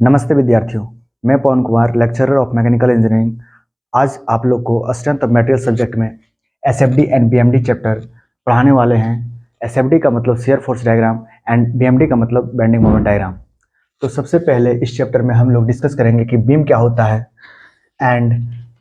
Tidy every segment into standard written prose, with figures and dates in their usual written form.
नमस्ते विद्यार्थियों, मैं Pawan Kumar, lecturer of mechanical engineering. आज आप लोग को स्ट्रेंथ ऑफ मटेरियल सब्जेक्ट में एसएफडी एंड बीएमडी चैप्टर पढ़ाने वाले हैं। एसएफडी का मतलब shear force diagram and BMD का मतलब बेंडिंग मोमेंट डायग्राम। तो सबसे पहले इस चैप्टर में हम लोग डिस्कस करेंगे कि बीम क्या होता है एंड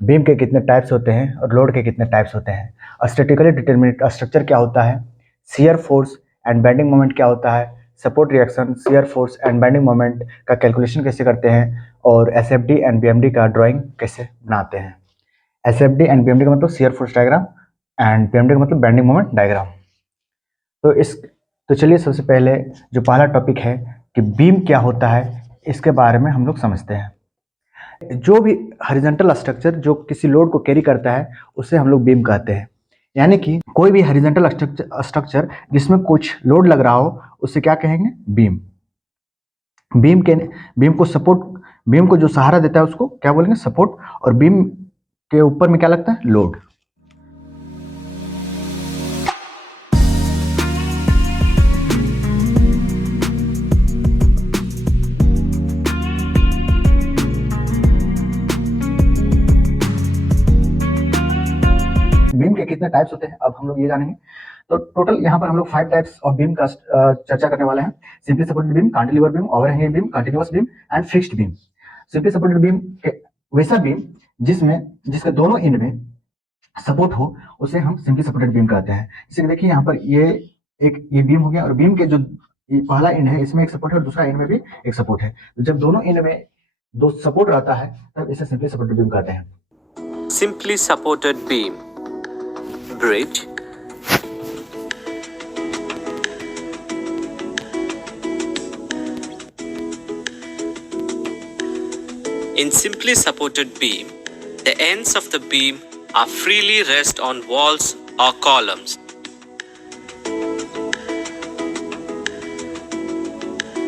बीम के कितने टाइप्स होते हैं और लोड के कितने टाइप्स होते हैं। स्टैटिकली डिटरमिनेट स्ट्रक्चर क्या होता है, shear force and bending moment क्या होता है, support reaction, shear force and bending moment का कैलकुलेशन कैसे करते हैं, और एसएफडी एंड बीएमडी का ड्राइंग कैसे बनाते हैं। एसएफडी एंड बीएमडी का मतलब shear force diagram and BMD का मतलब बेंडिंग मोमेंट डायग्राम। तो चलिए सबसे पहले जो पहला टॉपिक है कि बीम क्या होता है, इसके बारे में हम लोग समझते हैं। जो भी हॉरिजॉन्टल स्ट्रक्चर जो किसी लोड को कैरी करता है उसे हम लोग बीम कहते हैं। यानी कि कोई भी हॉरिजॉन्टल स्ट्रक्चर जिसमें कुछ लोड लग रहा हो उसे क्या कहेंगे, बीम। बीम को जो सहारा देता है उसको क्या बोलेंगे, सपोर्ट। और बीम के ऊपर में क्या लगता है, लोड। बीम के कितने टाइप्स होते हैं अब हम लोग ये जानेंगे। तो टोटल यहाँ पर हम लोग 5 टाइप्स ऑफ बीम का चर्चा करने वाले हैं। Simply supported beam, cantilever beam, overhanging beam, continuous beam and fixed beam. Simply supported beam वैसा बीम जिसके दोनों एंड में सपोर्ट हो उसे हम सिंपली सपोर्टेड बीम कहते हैं। जैसे देखिए यहाँ पर ये बीम हो गया और बीम के जो ये पहला एंड है इसमें एक सपोर्ट है और दूसरा एंड में भी एक सपोर्ट है। तो जब दोनों एंड में दो सपोर्ट रहता है तब इसे सिंपली सपोर्टेड बीम कहते हैं। Simply supported beam, bridge, in simply supported beam, the ends of the beam are freely rest on walls or columns.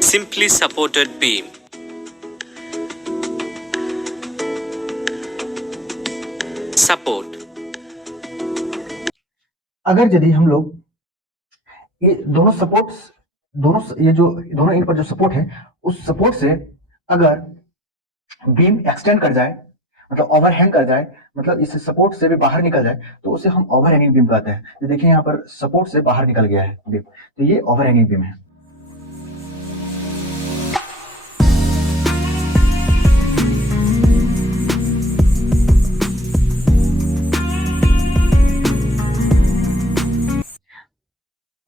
Simply supported beam. Support. अगर यदि हम लोग ये दोनों सपोर्ट्स ये जो दोनों एंड पर जो सपोर्ट है उस सपोर्ट से अगर बीम एक्सटेंड कर जाए, मतलब ओवरहैंग कर जाए, मतलब इस सपोर्ट से भी बाहर निकल जाए तो उसे हम ओवरहैंगिंग बीम कहते हैं। तो देखिए यहाँ पर सपोर्ट से बाहर निकल गया है बीम, तो ये ओवरहैंगिंग बीम है।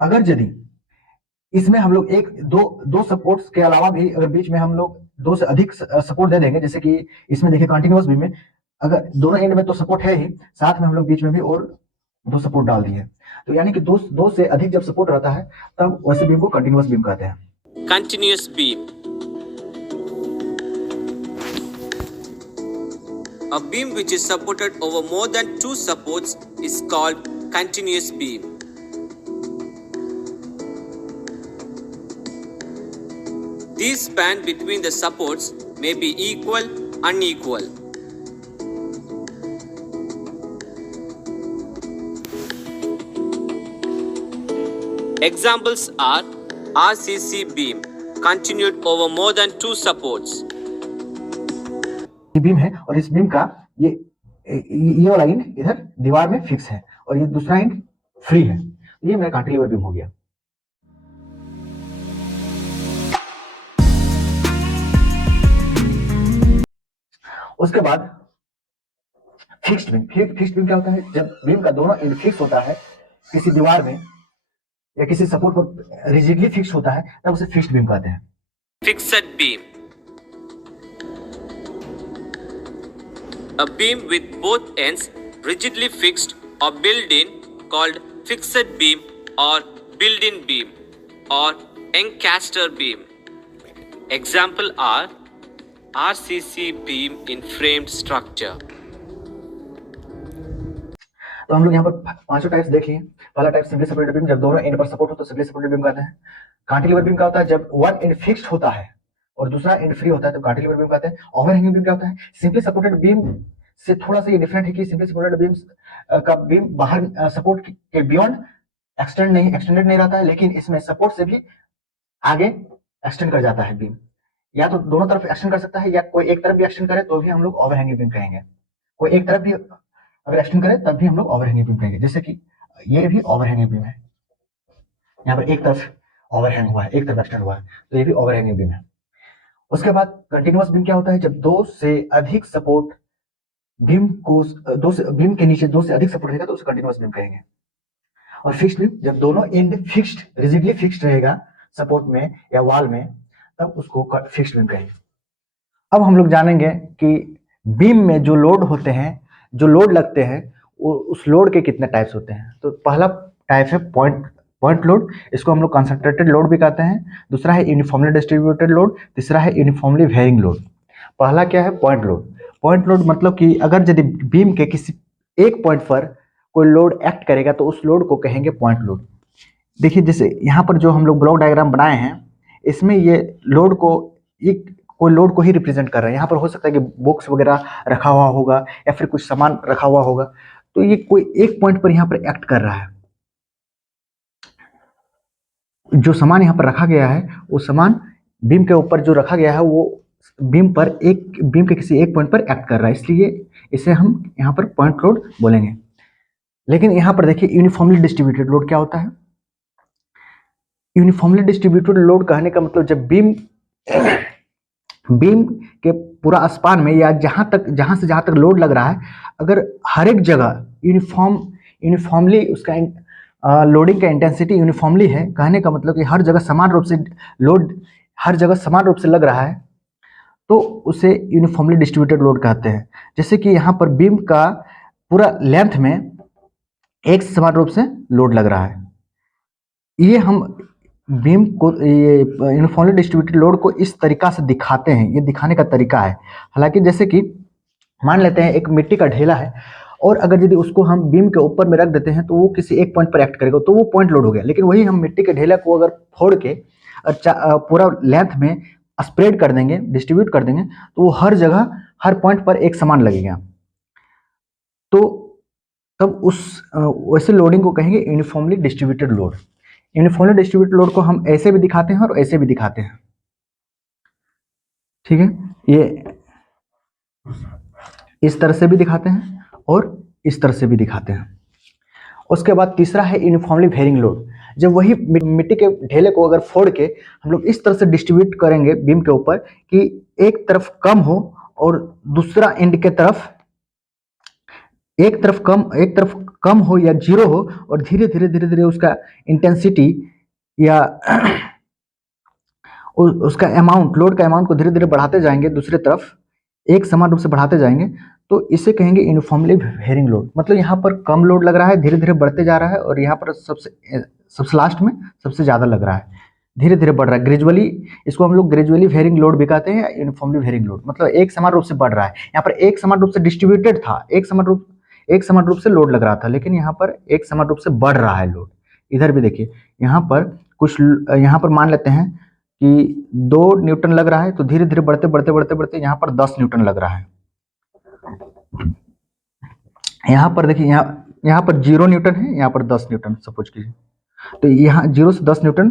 अगर यदि इसमें हम लोग एक दो सपोर्ट्स के अलावा भी अगर बीच में हम लोग 2 से अधिक सपोर्ट दे देंगे, जैसे कि इसमें देखिए कंटिन्यूअस बीम में अगर दोनों एंड में तो सपोर्ट है ही, साथ में हम लोग बीच में भी और 2 सपोर्ट डाल दिए, तो यानी कि दो से अधिक जब सपोर्ट रहता है तब वैसे बीम को कंटिन्यूअस बीम कहते हैं। Continuous beam. A beam which is supported over more than 2 supports is called continuous beam. These span between the supports may be equal, unequal. Examples are RCC beam, continued over more than 2 supports. ये beam है और इस beam का ये वाला and इधर दीवार में फिक्स है और ये दूसरा एंड फ्री है, ये मेरा कैंटिलीवर बीम हो गया। उसके बाद फिक्स्ड बीम। फिक्स्ड बीम क्या होता है, जब बीम का दोनों एंड फिक्स होता है किसी दीवार में या किसी सपोर्ट पर रिजिडली फिक्स होता है तब उसे फिक्स्ड बीम कहते हैं। Fixed beam. A beam with both ends rigidly fixed or built in called fixed beam or built-in beam or Ancaster beam. Example are RCC beam in framed structure. तो हम लोग यहाँ पर 5 टाइप्स देख लिए। पहला टाइप सिंपली सपोर्टेड बीम, जब दोनों एंड पर सपोर्ट हो तो सिंपली सपोर्टेड बीम कहते हैं। कैंटिलीवर बीम क्या होता है, जब वन एंड फिक्स्ड होता है और दूसरा एंड फ्री होता है तो कैंटिलीवर बीम कहते हैं। ओवरहैंगिंग बीम क्या होता है, सिंपली सपोर्टेड बीम से थोड़ा सा ये डिफरेंट है कि सिंपली सपोर्टेड बीम का बीम बाहर सपोर्ट के बियॉन्ड एक्सटेंडेड नहीं रहता है, लेकिन इसमें सपोर्ट से भी आगे एक्सटेंड कर जाता है बीम। या तो दोनों तरफ एक्शन कर सकता है, या कोई एक तरफ भी एक्शन करे तो भी हम लोग ओवरहैंगिंग बीम कहेंगे। कोई एक तरफ भी अगर एक्शन करे तब भी हम लोग ओवरहैंगिंग बीम कहेंगे। जैसे कि ये भी ओवरहैंगिंग बीम है, यहाँ पर एक तरफ ओवरहैंग हुआ है, एक तरफ एक्सटेंड हुआ है, तो ये भी ओवरहैंगिंग बीम है। उसके बाद कंटिन्यूअस बीम क्या होता है, जब दो से अधिक सपोर्ट बीम को बीम के नीचे दो से अधिक सपोर्ट रहेगा तो उसे कंटिन्यूअस बीम कहेंगे। और फिक्स्ड बीम, जब दोनों एंड फिक्स्ड रिजिडली फिक्स्ड रहेगा सपोर्ट में या वॉल में, तब उसको फिक्स्ड बीम कहेंगे। अब हम लोग जानेंगे कि बीम में जो लोड होते हैं, जो लोड लगते हैं, उस लोड के कितने टाइप्स होते हैं। तो पहला टाइप है पॉइंट लोड, इसको हम लोग कंसंट्रेटेड लोड भी कहते हैं। दूसरा है यूनिफॉर्मली डिस्ट्रीब्यूटेड लोड, तीसरा है यूनिफॉर्मली वेरिंग लोड। पहला क्या है, पॉइंट लोड। पॉइंट लोड मतलब कि अगर यदि बीम के किसी एक पॉइंट पर कोई लोड एक्ट करेगा तो उस लोड को कहेंगे पॉइंट लोड। देखिए जैसे यहाँ पर जो हम लोग ब्लॉक डायग्राम बनाए हैं, इसमें ये लोड को एक कोई लोड को ही रिप्रेजेंट कर रहे हैं। यहाँ पर हो सकता है कि बॉक्स वगैरह रखा हुआ होगा या फिर कुछ सामान रखा हुआ होगा, तो ये कोई एक पॉइंट पर यहाँ पर एक्ट कर रहा है। जो सामान यहाँ पर रखा गया है वो सामान बीम के ऊपर जो रखा गया है वो बीम के किसी एक पॉइंट पर एक्ट कर रहा है, इसलिए इसे हम यहाँ पर पॉइंट लोड बोलेंगे। लेकिन यहाँ पर देखिए यूनिफॉर्मली डिस्ट्रीब्यूटेड लोड क्या होता है। यूनिफॉर्मली डिस्ट्रीब्यूटेड लोड कहने का मतलब जब बीम के पूरा स्पान में या जहां से जहां तक लोड लग रहा है, अगर हर एक जगह यूनिफॉर्मली उसका लोडिंग का इंटेंसिटी यूनिफॉर्मली है, कहने का मतलब कि हर जगह समान रूप से लोड हर जगह समान रूप से लग रहा है, तो उसे यूनिफॉर्मली डिस्ट्रीब्यूटेड लोड कहते हैं। जैसे कि यहाँ पर बीम का पूरा लेंथ में एक समान रूप से लोड लग रहा है। ये हम बीम को ये यूनिफॉर्मली डिस्ट्रीब्यूटेड लोड को इस तरीका से दिखाते हैं, ये दिखाने का तरीका है। हालांकि जैसे कि मान लेते हैं एक मिट्टी का ढेला है, और अगर यदि उसको हम बीम के ऊपर में रख देते हैं तो वो किसी एक पॉइंट पर एक्ट करेगा, तो वो पॉइंट लोड हो गया। लेकिन वही हम मिट्टी के ढेला को अगर फोड़ के पूरा लेंथ में स्प्रेड कर देंगे, डिस्ट्रीब्यूट कर देंगे, तो वो हर जगह हर पॉइंट पर एक समान लगेगा। तो तब उस वैसे लोडिंग को कहेंगे uniformly distributed load. Uniformly distributed load को हम ऐसे भी दिखाते हैं और ऐसे भी दिखाते हैं, ठीक है। ये इस तरह से भी दिखाते हैं और इस तरह से भी दिखाते हैं। उसके बाद तीसरा है यूनिफॉर्मली वेरिंग लोड। जब वही मिट्टी के ढेले को अगर फोड़ के हम लोग इस तरह से डिस्ट्रीब्यूट करेंगे बीम के ऊपर कि एक तरफ कम हो और दूसरा एंड के तरफ एक तरफ कम हो या जीरो हो, और धीरे धीरे उसका इंटेंसिटी या उसका अमाउंट, लोड का अमाउंट को धीरे धीरे बढ़ाते जाएंगे, दूसरी तरफ एक समान रूप से बढ़ाते जाएंगे, तो इसे कहेंगे यूनिफॉर्मली वेरिंग लोड। मतलब यहाँ पर कम लोड लग रहा है, धीरे धीरे बढ़ते जा रहा है, और यहाँ पर सबसे लास्ट में सबसे ज़्यादा लग रहा है, धीरे धीरे बढ़ रहा है ग्रेजुअली। इसको हम लोग ग्रेजुअली वेरिंग लोड भी कहते हैं या यूनिफॉर्मली वेरिंग लोड। मतलब एक समान रूप से बढ़ रहा है, यहाँ पर एक समान रूप से डिस्ट्रीब्यूटेड था, एक समान रूप से लोड लग रहा था, लेकिन यहाँ पर एक समान रूप से बढ़ रहा है लोड। इधर भी देखिए, यहाँ पर मान लेते हैं कि 2 न्यूटन लग रहा है, तो धीरे धीरे बढ़ते यहाँ पर 10 न्यूटन लग रहा है। यहाँ पर देखिए, यहाँ पर 0 न्यूटन है, यहाँ पर 10 न्यूटन सपोज कीजिए, तो यहाँ 0 से 10 न्यूटन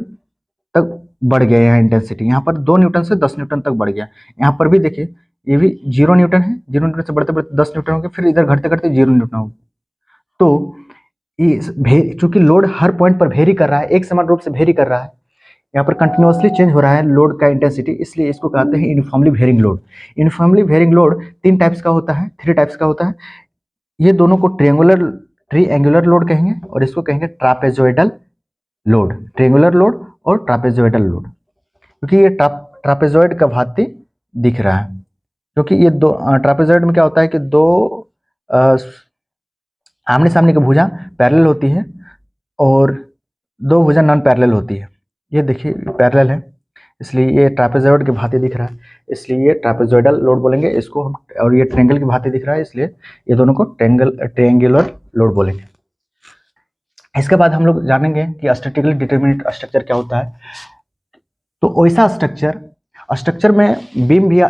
तक बढ़ गया यहाँ इंटेंसिटी। यहाँ पर 2 न्यूटन से 10 न्यूटन तक बढ़ गया। यहाँ पर भी देखिए, ये भी 0 न्यूटन है, 0 न्यूटन से बढ़ते 10 न्यूटन हो गया, फिर इधर घटते 0 न्यूटन हो गया। तो ये चूंकि लोड हर पॉइंट पर वेरी कर रहा है, एक समान रूप से वेरी कर रहा है, यहाँ पर कंटिन्यूअसली चेंज हो रहा है लोड का इंटेंसिटी, इसलिए इसको कहते हैं uniformly varying load. Uniformly varying load 3 types का होता है, 3 टाइप्स का होता है। ये दोनों को ट्रीएंगुलर लोड कहेंगे, और इसको कहेंगे ट्रापेजोइडल लोड, ट्रिएंगुलर लोड और ट्रापेजोइडल लोड। क्योंकि ये ट्रापेजोइड का भांति दिख रहा है, क्योंकि ये दो ट्रापेजोइड में क्या होता है कि दो आमने सामने की भुजा पैरेलल होती है और 2 भुजा नॉन पैरेलल होती है। ये देखिए पैरेलल है, इसलिए ये ट्रापेजोइड के भांति दिख रहा है, इसलिए ये ट्रापेजोइडल लोड बोलेंगे इसको हम। और ये ट्रायंगल के भांति दिख रहा है, इसलिए ये दोनों को ट्रायंगुलर लोड बोलेंगे। इसके बाद हम लोग जानेंगे कि स्टैटिकली डिटरमिनेट स्ट्रक्चर क्या होता है। तो वैसा स्ट्रक्चर में बीम भी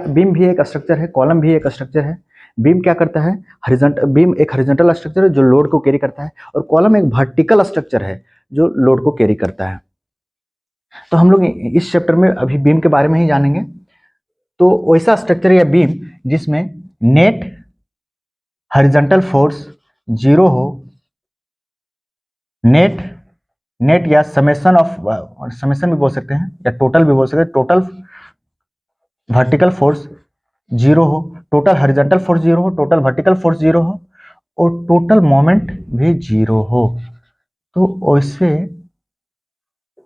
एक स्ट्रक्चर है, कॉलम भी एक स्ट्रक्चर है। बीम क्या करता है, बीम एक हॉरिजॉन्टल स्ट्रक्चर है जो लोड को कैरी करता है, और कॉलम एक वर्टिकल स्ट्रक्चर है जो लोड को कैरी करता है। तो हम लोग इस चैप्टर में अभी बीम के बारे में ही जानेंगे। तो वैसा स्ट्रक्चर या बीम जिसमें नेट हॉरिजॉन्टल फोर्स जीरो हो, नेट या समेशन ऑफ, समेशन भी बोल सकते हैं या टोटल भी बोल सकते हैं, टोटल वर्टिकल फोर्स जीरो हो, टोटल हॉरिजॉन्टल फोर्स जीरो हो, टोटल वर्टिकल फोर्स जीरो हो और टोटल मोमेंट भी जीरो हो। तो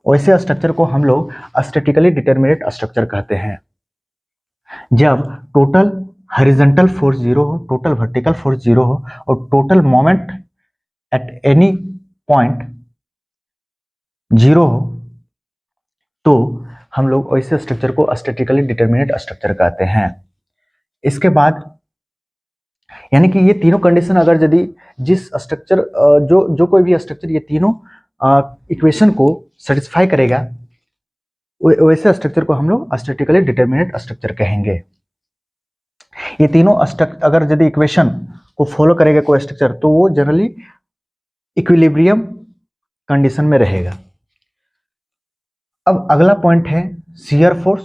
वैसे स्ट्रक्चर को हम लोग स्टैटिकली डिटरमिनेट स्ट्रक्चर कहते हैं। जब टोटल हॉरिजॉन्टल फोर्स जीरो हो, टोटल वर्टिकल फोर्स जीरो हो और total moment at any point zero हो, तो हम लोग वैसे स्ट्रक्चर को स्टैटिकली डिटरमिनेट स्ट्रक्चर कहते हैं। इसके बाद यानी कि ये तीनों कंडीशन अगर यदि जिस स्ट्रक्चर जो कोई भी स्ट्रक्चर ये तीनों इक्वेशन को सेटिस्फाई करेगा, वैसे स्ट्रक्चर को हम लोग स्टैटिकली डिटरमिनेट स्ट्रक्चर कहेंगे। ये तीनों अगर यदि इक्वेशन को फॉलो करेगा कोई स्ट्रक्चर, तो वो जनरली इक्विलिब्रियम कंडीशन में रहेगा। अब अगला पॉइंट है shear force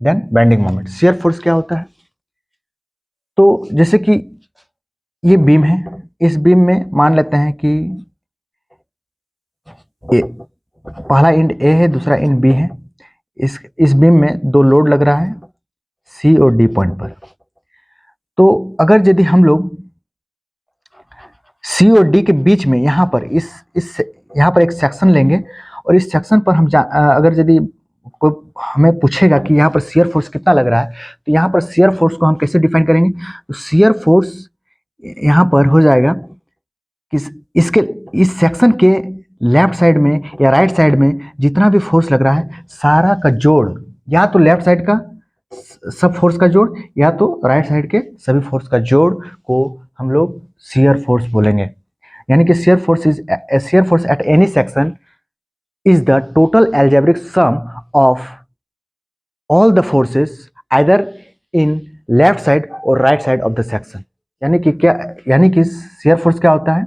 then bending moment. Shear force क्या होता है? तो जैसे कि ये बीम है, इस बीम में मान लेते हैं कि पहला एंड ए है, दूसरा एंड बी है। इस बीम में दो लोड लग रहा है सी और डी पॉइंट पर। तो अगर यदि हम लोग सी और डी के बीच में यहाँ पर यहाँ पर एक सेक्शन लेंगे और इस सेक्शन पर हम अगर यदि कोई हमें पूछेगा कि यहाँ पर शियर फोर्स कितना लग रहा है, तो यहाँ पर शियर फोर्स को हम कैसे डिफाइन करेंगे? तो शियर फोर्स यहाँ पर हो जाएगा कि इस सेक्शन के लेफ्ट साइड में या राइट साइड में जितना भी फोर्स लग रहा है सारा का जोड़, या तो लेफ्ट साइड का सब फोर्स का जोड़ या तो राइट साइड के सभी फोर्स का जोड़ को हम लोग शियर फोर्स बोलेंगे। यानी कि shear force at any section is the total algebraic sum of all the forces either in left side or right side of the section। यानी कि शियर फोर्स क्या होता है?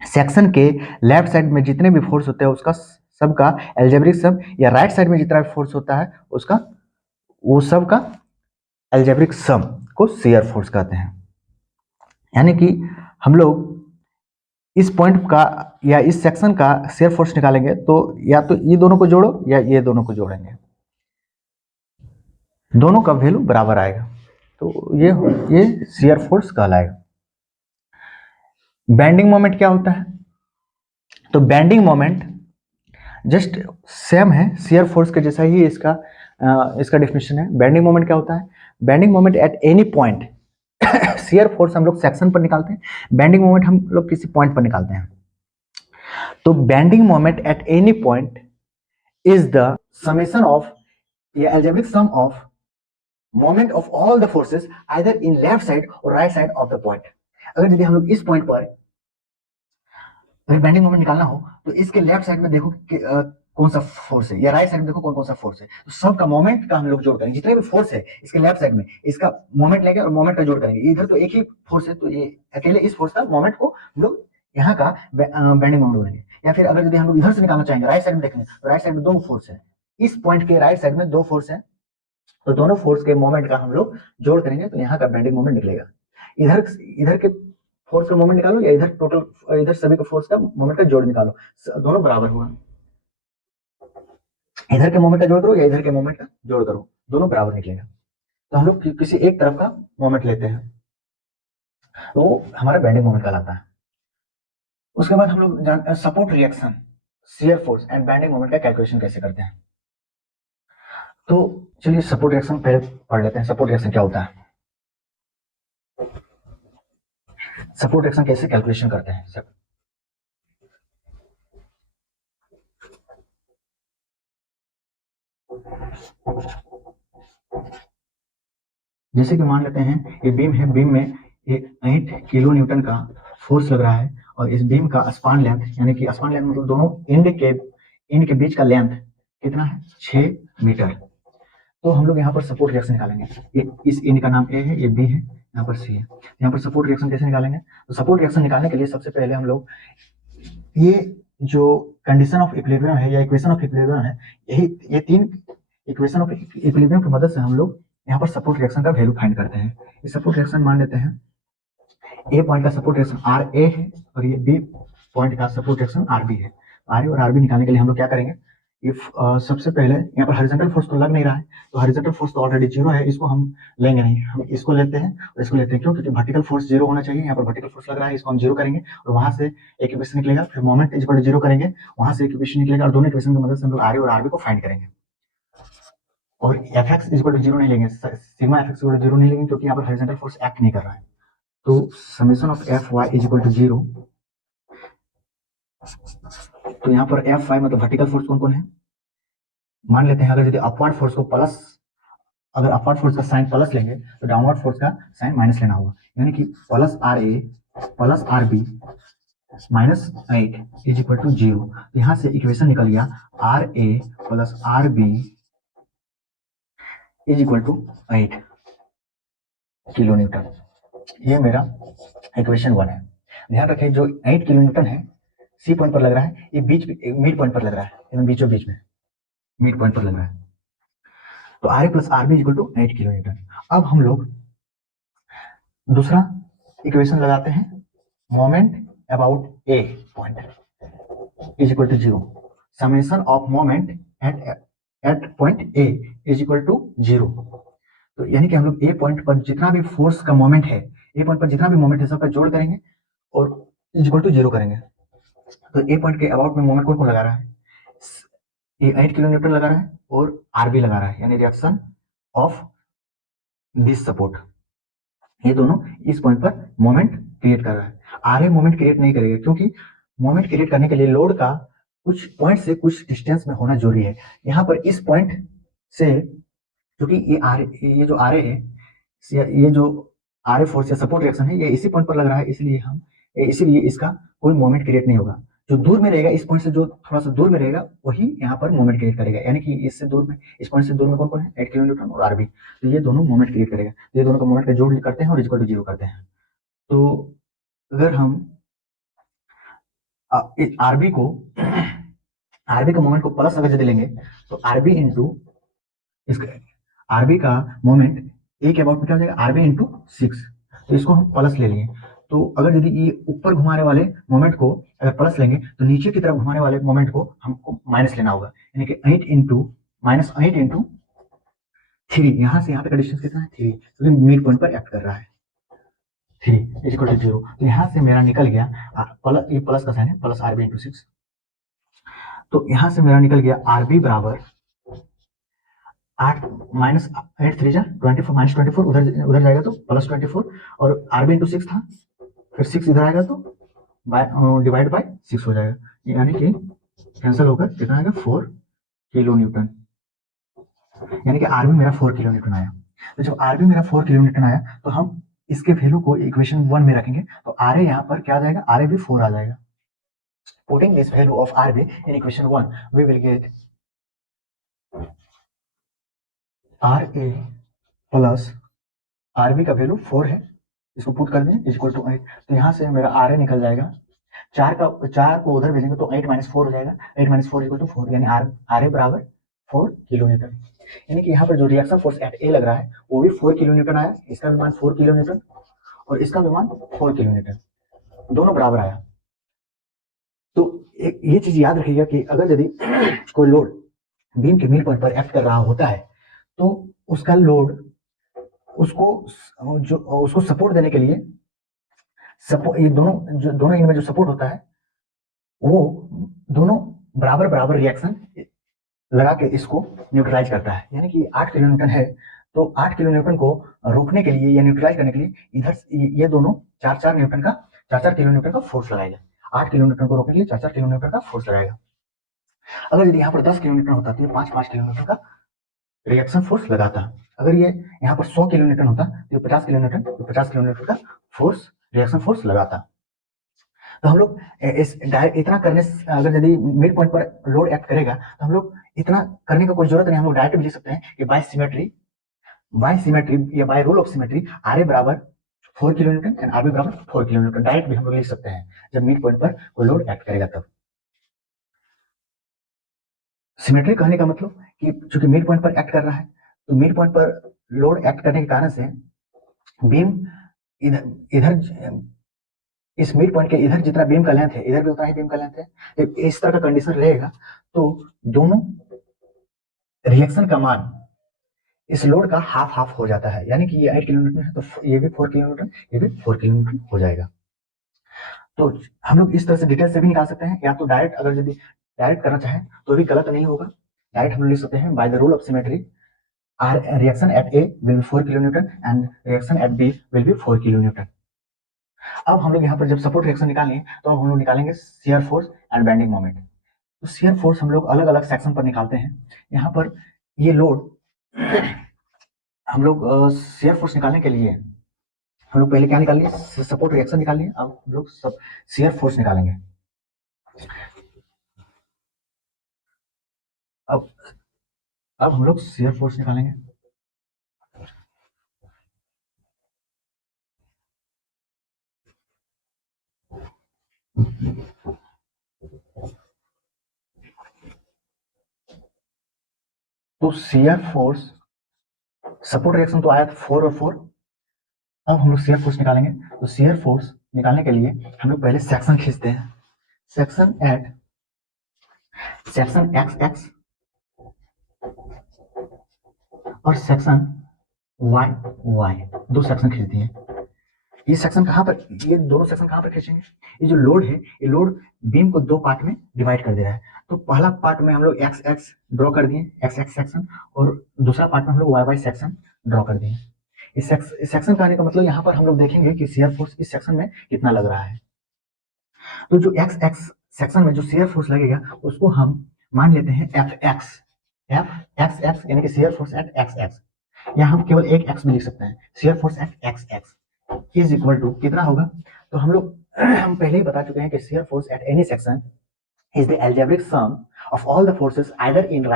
सेक्शन के लेफ्ट साइड में जितने भी फोर्स होते हैं उसका सबका एल्जेब्रिक सम, या राइट साइड में जितना भी फोर्स होता है उसका वो सब का एल्जेब्रिक सम को शियर फोर्स कहते हैं। यानी कि हम लोग इस पॉइंट का या इस सेक्शन का शियर फोर्स निकालेंगे तो या तो ये दोनों को जोड़ो या ये दोनों को जोड़ेंगे, दोनों का वैल्यू बराबर आएगा, तो ये शियर फोर्स कहलाएगा। बेंडिंग मोमेंट क्या होता है? तो बेंडिंग मोमेंट जस्ट सेम है शियर फोर्स के जैसा ही इसका डेफिनेशन है। बेंडिंग मोमेंट क्या होता है? Bending moment at any point. Shear force हम लोग सेक्शन पर निकालते हैं, बेंडिंग मोमेंट हम लोग किसी पॉइंट पर निकालते हैं। तो bending moment at any point is the summation of या algebraic sum of moment of all the forces either in left side और right side of the point. अगर यदि हम लोग इस पॉइंट पर बेंडिंग मोमेंट निकालना हो तो इसके लेफ्ट साइड में देखो कि कौन सा फोर्स है, या राइट साइड में देखो कौन सा फोर्स है, तो सबका मोमेंट का हम लोग जोड़ करेंगे। जितने भी फोर्स है इसके लेफ्ट साइड में इसका मोमेंट लेंगे और मोमेंट का जोड़ करेंगे। इधर तो एक ही फोर्स है तो ये अकेले इस फोर्स का मोमेंट को हम लोग यहाँ का बेंडिंग मोमेंट बोलेंगे। या फिर अगर यदि हम लोग इधर से निकालना चाहेंगे राइट साइड में देखेंगे तो राइट साइड में दो फोर्स है, इस पॉइंट के राइट साइड में दो फोर्स है, तो दोनों फोर्स के मोमेंट का हम लोग जोड़ करेंगे तो यहाँ का बेंडिंग मोमेंट निकलेगा। इधर के फोर्स का मोमेंट निकालो या इधर सभी का फोर्स का मोमेंट का जोड़ निकालो, दोनों बराबर हुआ। इधर के मोमेंट का जोड़ करो या इधर के मोमेंट का जोड़ करो, दोनों बराबर निकलेगा। तो हम लोग किसी एक तरफ का मोमेंट लेते हैं तो हमारा बेंडिंग मोमेंट कहलाता है। उसके बाद हम लोग support reaction, shear force and bending moment का कैलकुलेशन कैसे करते हैं। तो चलिए सपोर्ट रिएक्शन पहले पढ़ लेते हैं। सपोर्ट रिएक्शन क्या होता है, सपोर्ट रिएक्शन कैसे कैलकुलेशन करते हैं सब। जैसे कि मान लेते हैं ये बीम है, बीम में 8 किलो न्यूटन का फोर्स लग रहा है और इस बीम का स्पान लेंथ, यानी कि स्पान लेंथ मतलब दोनों एंड के बीच का लेंथ कितना है? 6 मीटर। तो हम लोग यहाँ पर सपोर्ट रिएक्शन निकालेंगे। ये इस एंड का नाम ए है, ये बी है, यहाँ पर सी है। यहाँ पर सपोर्ट रिएक्शन कैसे निकालेंगे? तो सपोर्ट रिएक्शन निकालने के लिए सबसे पहले हम लोग ये जो कंडीशन ऑफ इक्विलिब्रियम है या इक्वेशन ऑफ इक्विलिब्रियम है, ये इक्वेशन ऑफ इक्विलिब्रियम की मदद से हम लोग यहाँ पर सपोर्ट रिएक्शन का वैल्यू फाइंड करते हैं। इस सपोर्ट रिएक्शन मान लेते हैं ए पॉइंट का सपोर्ट रिएक्शन आर ए है और ये बी पॉइंट का सपोर्ट रिएक्शन आर बी है। आर ए और आर बी निकालने के लिए हम लोग क्या करेंगे, इफ सबसे पहले यहाँ पर हॉरिजॉन्टल फोर्स तो लग नहीं रहा है, तो हॉरिजॉन्टल फोर्स तो ऑलरेडी जीरो है, इसको हम लेंगे नहीं, हम इसको लेते हैं और इसको लेते हैं। क्यों? क्योंकि वर्टिकल फोर्स जीरो होना चाहिए। यहाँ पर वर्टिकल फोर्स लग रहा है, इसको हम जीरो करेंगे और वहां से एक इक्वेशन निकलेगा, फिर moment is equal to zero करेंगे, वहां से एक इक्वेशन निकलेगा और दोनों इक्वेशन की मदद से हम लोग आर ए और आर बी को फाइंड करेंगे। और F X is equal to zero नहीं लेंगे, sigma F X equal to zero नहीं लेंगे, क्योंकि यहाँ पर हॉरिजॉन्टल फोर्स एक्ट नहीं कर रहा है। तो summation of F Y is equal to zero. तो यहाँ पर एफ वाई मतलब वर्टिकल फोर्स कौन कौन है, मान लेते हैं। अगर यदि अपवर्ड फोर्स को प्लस, अगर अपवर्ड फोर्स का साइन प्लस लेंगे तो डाउनवर्ड फोर्स का साइन माइनस लेना होगा, यानी कि plus R A plus R B minus 8 is equal to zero. यहाँ से इक्वेशन निकल गया R A plus R B is equal to 8 kilo newton. ये मेरा इक्वेशन 1 है। ध्यान रखें जो 8 किलो न्यूटन है सी पॉइंट पर लग रहा है, ये बीच मिड पॉइंट पर लग रहा है, एकदम बीचों बीच में मिड पॉइंट पर लग रहा है। तो R A plus R B is equal to 8 kilo newton. अब हम लोग दूसरा इक्वेशन लगाते हैं, moment about A point is equal to zero, summation of moment at point A is equal to zero. तो यानी कि हम लोग ए पॉइंट पर जितना भी फोर्स का मोमेंट है, ए पॉइंट पर जितना भी मोमेंट है सब पर जोड़ करेंगे और इज इक्वल टू जीरो करेंगे। तो ए पॉइंट के अबाउट में मोमेंट कौन कौन लगा रहा है, ये 8 किलो न्यूटन लगा रहा है और आर बी लगा रहा है, यानी रिएक्शन ऑफ दिस सपोर्ट। ये दोनों इस पॉइंट पर मोमेंट क्रिएट कर रहा है। आर ए मोमेंट क्रिएट नहीं करेगा, क्योंकि मोमेंट क्रिएट करने के लिए लोड का कुछ पॉइंट से कुछ डिस्टेंस में होना जरूरी है। यहाँ पर इस पॉइंट से, क्योंकि ये जो आर ए है, ये जो आर ए फोर्स या सपोर्ट रिएक्शन है, ये इसी पॉइंट पर लग रहा है, इसीलिए इसका कोई मोमेंट क्रिएट नहीं होगा। जो दूर में रहेगा, इस पॉइंट से जो थोड़ा सा दूर में रहेगा, वही यहाँ पर मोमेंट क्रिएट करेगा। यानी कि इससे दूर में, इस पॉइंट से दूर में कौन कौन है, 8 किलो न्यूटन और आरबी, तो ये दोनों मोमेंट क्रिएट करेगा। ये दोनों का मोमेंट का जोड़ करते हैं और इक्वल टू जीरो करते हैं। तो अगर हम आरबी का मोमेंट को प्लस अगर यदि लेंगे तो आरबी इंटू आरबी का मोमेंट ए के अबाउट में क्या हो जाएगा, आरबी इंटू 6, तो इसको हम प्लस ले लिए। तो अगर यदि ये ऊपर घुमाने वाले मोमेंट को अगर प्लस लेंगे तो नीचे की तरफ घुमाने वाले मोमेंट को हमको माइनस लेना होगा, यानी कि 8 इंटू 3, यहाँ से यहाँ तक का डिस्टेंस कितना है 3, क्योंकि मिड पॉइंट पर एक्ट कर रहा है 3 इज इक्वल टू 0। तो यहाँ से मेरा निकल गया ये प्लस का साइन है, प्लस आरबी इंटू 6। तो यहाँ से मेरा निकल गया आरबी बराबर 8 माइनस 8 3 जा 24 माइनस 24, उधर जाएगा तो प्लस 24, और आरबी इंटू 6 था, फिर 6 इधर आएगा तो डिवाइड बाय 6 हो जाएगा, यानी कि कैंसिल होकर कितना आएगा 4 किलो न्यूटन, यानी कि आरबी मेरा 4 किलो न्यूटन आया। तो जब आरबी मेरा 4 किलो न्यूटन आया तो हम इसके वैल्यू को इक्वेशन 1 में रखेंगे, तो आर ए यहाँ पर क्या आ जाएगा, आर ए भी 4 आ जाएगा। Putting this value of RB in equation 1 we will get R A plus RB का वैल्यू 4 है, इसको पुट कर दें इक्वल टू 8। तो यहाँ से मेरा आर ए निकल जाएगा, 4 को उधर भेजेंगे तो 8 माइनस 4 हो जाएगा, 8 माइनस 4 इक्वल टू 4, यानी आर ए बराबर 4 किलो न्यूटन। यानी कि यहाँ पर जो रिएक्शन फोर्स एट ए लग रहा है वो भी 4 किलो न्यूटन आया, इसका भी मान 4 किलो न्यूटन और इसका भी मान 4 किलो न्यूटन, दोनों बराबर आया। तो ये चीज याद रखिएगा कि अगर यदि कोई लोड बीम के मिड पॉइंट पर एक्ट कर रहा होता है तो उसका लोड उसको सपोर्ट देने के लिए ये दोनों इनमें जो सपोर्ट होता है वो दोनों बराबर रिएक्शन लगा के इसको न्यूट्रलाइज करता है। यानी कि 8 किलो न्यूटन है तो 8 किलो न्यूटन को रोकने के लिए या न्यूट्रलाइज करने के लिए इधर ये दोनों 4 किलो न्यूटन का फोर्स लगाएगा। 8 किलो न्यूटन को रोकने के लिए 4 किलो न्यूटन का फोर्स लगाएगा। अगर यदि यहाँ पर 10 किलो न्यूटन होता तो ये 5 किलो न्यूटन का रिएक्शन फोर्स लगाता। अगर ये यहाँ पर 100 किलो न्यूटन होता तो 50 किलो न्यूटन का फोर्स रिएक्शन फोर्स लगाता। तो हम लोग इतना करने, अगर यदि मिड पॉइंट पर लोड एक्ट करेगा तो हम लोग इतना करने का कोई जरूरत नहीं, हम लोग डायरेक्ट भी लिख सकते हैं कि बाय सिमेट्री या by rule of symmetry R A बराबर 4 kilo newton and R B बराबर 4 किलो न्यूटन, डायरेक्ट भी हम लोग लिख सकते हैं जब मिड पॉइंट पर कोई लोड एक्ट करेगा तब। सिमेट्री कहने का मतलब कि चूंकि मिड पॉइंट पर एक्ट कर रहा है, तो मिड पॉइंट पर लोड एक्ट करने के कारण से बीम इधर इधर इस मिड पॉइंट के इधर जितना बीम का लेंथ है, इधर भी उतना ही बीम का लेंथ है। जब इस तरह का कंडीशन रहेगा तो दोनों रिएक्शन का मान इस लोड का हाफ हाफ हो जाता है, यानी कि ये 8 किलोमीटर है तो ये भी 4 किलोमीटर, ये भी 4 किलोमीटर हो जाएगा। तो हम लोग इस तरह से डिटेल से भी निकाल सकते हैं, या तो डायरेक्ट, अगर यदि डायरेक्ट करना चाहें तो भी गलत नहीं होगा। डायरेक्ट हम लोग लिख सकते हैं by the rule of symmetry reaction at A will be 4 kilonewton and reaction at B will be 4 kilonewton. अब हम लोग यहाँ पर जब सपोर्ट रिएक्शन निकालेंगे तो अब हम लोग निकालेंगे shear force and bending moment. तो शियर फोर्स हम लोग अलग अलग सेक्शन पर निकालते हैं। यहाँ पर ये लोड हम लोग शियर फोर्स निकालने के लिए हम लोग पहले क्या निकाल लिए, सपोर्ट रिएक्शन निकाल लिए। अब हम लोग सब शियर फोर्स निकालेंगे। अब हम लोग शियर फोर्स निकालेंगे। तो शियर फोर्स, सपोर्ट रिएक्शन तो आया था 4 और 4। अब हम लोग शियर फोर्स निकालेंगे। तो शियर फोर्स निकालने के लिए हम लोग पहले सेक्शन खींचते हैं। सेक्शन एक्स एक्स और सेक्शन वाई वाई, दो सेक्शन खींच दिए। ये सेक्शन कहाँ पर, ये दोनों सेक्शन कहाँ पर खींचेंगे? ये जो लोड है, ये लोड बीम को दो पार्ट में डिवाइड कर दे रहा है। तो पहला पार्ट में हम लोग एक्स एक्स ड्रॉ कर दिए, एक्स एक्स सेक्शन, और दूसरा पार्ट में हम लोग वाई वाई सेक्शन ड्रॉ कर दिए। इस सेक्शन का आने का मतलब यहाँ पर हम लोग देखेंगे कि शियर फोर्स इस सेक्शन में कितना लग रहा है। तो जो एक्स एक्स सेक्शन में जो शियर फोर्स लगेगा उसको हम मान लेते हैं एफ एक्स एक्स यानी कि shear force at X X. यहाँ हम केवल एक एक्स में लिख सकते हैं, shear force at X X is equal to कितना होगा। तो हम लोग हम पहले ही बता चुके हैं कि shear force at any section is the algebraic sum of all the forces either in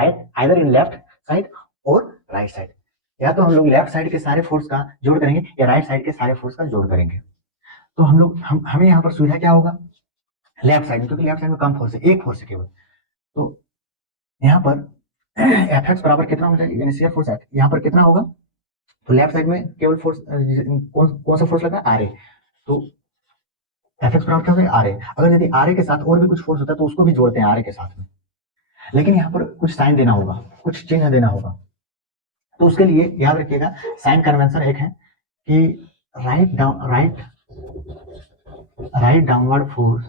left side और राइट साइड। या तो हम लोग लेफ्ट साइड के सारे फोर्स का जोड़ करेंगे या राइट साइड के सारे फोर्स का जोड़ करेंगे। तो हम लोग हमें यहाँ पर सुविधा क्या होगा, लेफ्ट साइड में, क्योंकि लेफ्ट साइड में कम फोर्स है, एक फोर्स है केवल। तो यहाँ पर एफ एक्स बराबर कितना हो जाएगा, यानी शियर फोर्स एट यहाँ पर कितना होगा। तो लेफ्ट साइड में केवल फोर्स कौन सा फोर्स लगा, आर ए। तो एफ एक्स बराबर क्या होगा, आर ए। अगर यदि आर ए के साथ और भी कुछ फोर्स होता है तो उसको भी जोड़ते हैं आर ए के साथ में, लेकिन यहाँ पर कुछ साइन देना होगा, कुछ चिन्ह देना होगा। तो उसके लिए याद रखिएगा, साइन कन्वेंशन एक है कि right downward force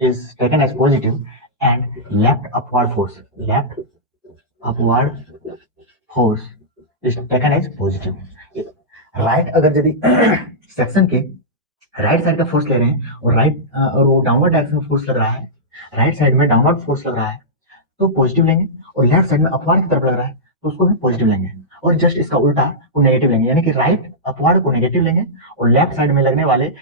is taken as positive and left upward force is taken as positive. Right, अगर यदि सेक्शन के राइट साइड का फोर्स ले रहे हैं और वो डाउनवर्ड डायरेक्शन में फोर्स लग रहा है, राइट साइड में डाउनवर्ड फोर्स लग रहा है तो पॉजिटिव लेंगे, और लेफ्ट साइड में अपवर्ड की तरफ लग रहा है तो उसको भी पॉजिटिव लेंगे, और जस्ट इसका उल्टा को नेगेटिव लेंगे, यानी कि राइट अपवर्ड को नेगेटिव लेंगे और लेफ्ट साइड में लगने वाले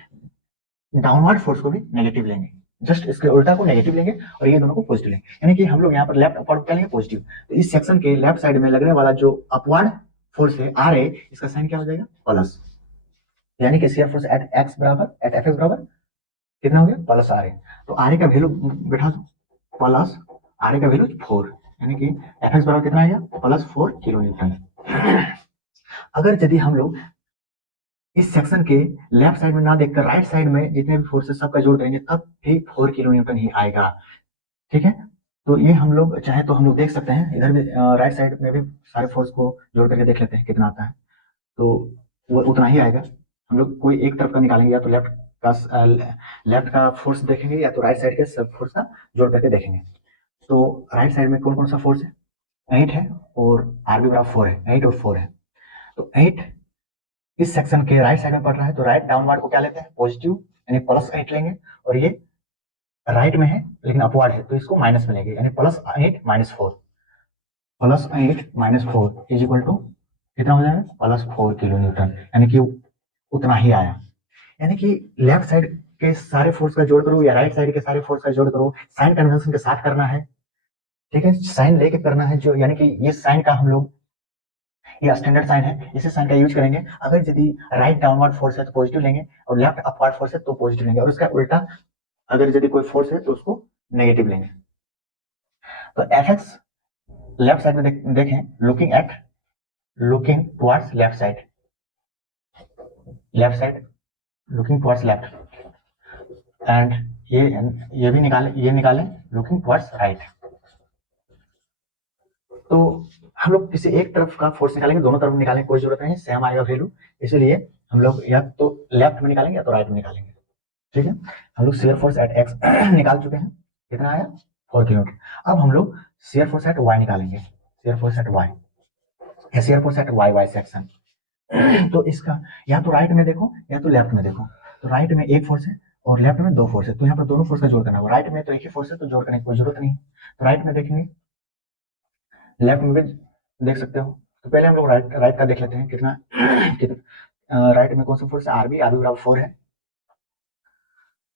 डाउनवर्ड फोर्स को भी नेगेटिव लेंगे, जस्ट इसके उल्टा को नेगेटिव लेंगे और ये दोनों को पॉजिटिव लेंगे। यानी कि हम लोग यहाँ पर लेफ्ट अपवर्ड क्या लेंगे, पॉजिटिव। तो इस सेक्शन के लेफ्ट साइड में लगने वाला जो अपवर्ड फोर्स है आर ए, इसका साइन क्या हो जाएगा, प्लस। यानी कि शियर फोर्स एट एक्स बराबर एट एफ एक्स बराबर कितना हो गया, प्लस आर ए। तो आर ए का वैल्यू बैठा दो, प्लस आर ए का वैल्यू 4, यानी कि एफ एक्स बराबर कितना आएगा, प्लस 4 किलो न्यूटन। अगर यदि हम लोग इस सेक्शन के लेफ्ट साइड में ना देखकर राइट साइड में जितने भी फोर्सेस सबका जोड़ करेंगे तब भी 4 किलो न्यूटन ही आएगा। ठीक है, तो ये हम लोग चाहे तो हम लोग देख सकते हैं, इधर भी राइट साइड में भी सारे फोर्स को जोड़ करके देख लेते हैं कितना आता है, तो वो उतना ही आएगा। हम लोग कोई एक तरफ का निकालेंगे, या तो लेफ्ट का फोर्स देखेंगे या तो राइट साइड के सब फोर्स का जोड़ करके देखेंगे। तो राइट साइड में कौन कौन सा फोर्स है, 8 है और आर बी बराबर 4 है, 8 और 4 है। तो 8 इस सेक्शन के राइट साइड में पड़ रहा है तो राइट डाउनवर्ड को क्या लेते हैं, पॉजिटिव, यानी प्लस 8 लेंगे, और ये राइट में है लेकिन अपवर्ड है तो इसको माइनस में लेंगे, यानी plus 8 minus 4, plus 8 minus 4 is equal to कितना हो जाएगा, प्लस 4 किलो न्यूटन, यानी कि उतना ही आया। यानी कि लेफ्ट साइड के सारे फोर्स का जोड़ करो या राइट साइड के सारे फोर्स का जोड़ करो, साइन कन्वेंशन के साथ करना है। ठीक है, साइन लेके करना है, जो यानी कि ये साइन का हम लोग ये स्टैंडर्ड साइन है, इसी साइन का यूज करेंगे। अगर यदि राइट डाउनवर्ड फोर्स है तो पॉजिटिव लेंगे और लेफ्ट अपवर्ड फोर्स है तो पॉजिटिव लेंगे, और उसका उल्टा अगर यदि कोई फोर्स है तो उसको नेगेटिव लेंगे। तो एफ एक्स लेफ्ट साइड में देखें, looking towards left side, looking towards left, and ये भी निकालें लुकिंग टुवर्ड्स राइट। तो हम लोग किसी एक तरफ का फोर्स निकालेंगे, दोनों तरफ निकालने की कोई जरूरत नहीं, सेम आएगा वैल्यू, इसलिए हम लोग या तो लेफ्ट में निकालेंगे या तो राइट में निकालेंगे। ठीक है, हम लोग शेयर फोर्स एट एक्स निकाल चुके हैं, कितना आया 4 किलोमीटर। अब हम लोग शेयर फोर्स एट वाई निकालेंगे, शेयर फोर्स एट वाई या shear force at Y Y section. तो इसका या तो राइट में देखो या तो लेफ्ट में देखो, तो राइट में एक फोर्स है और लेफ्ट में 2 फोर्स है, तो यहाँ पर दोनों फोर्स का जोड़ करना होगा। राइट में तो एक ही फोर्स है तो जोड़ करने की कोई जरूरत नहीं, तो राइट में देखेंगे, लेफ्ट में भी देख सकते हो। तो पहले हम लोग राइट का देख लेते हैं कितना राइट में कौन सा फोर्स है, आरबी बराबर 4 है।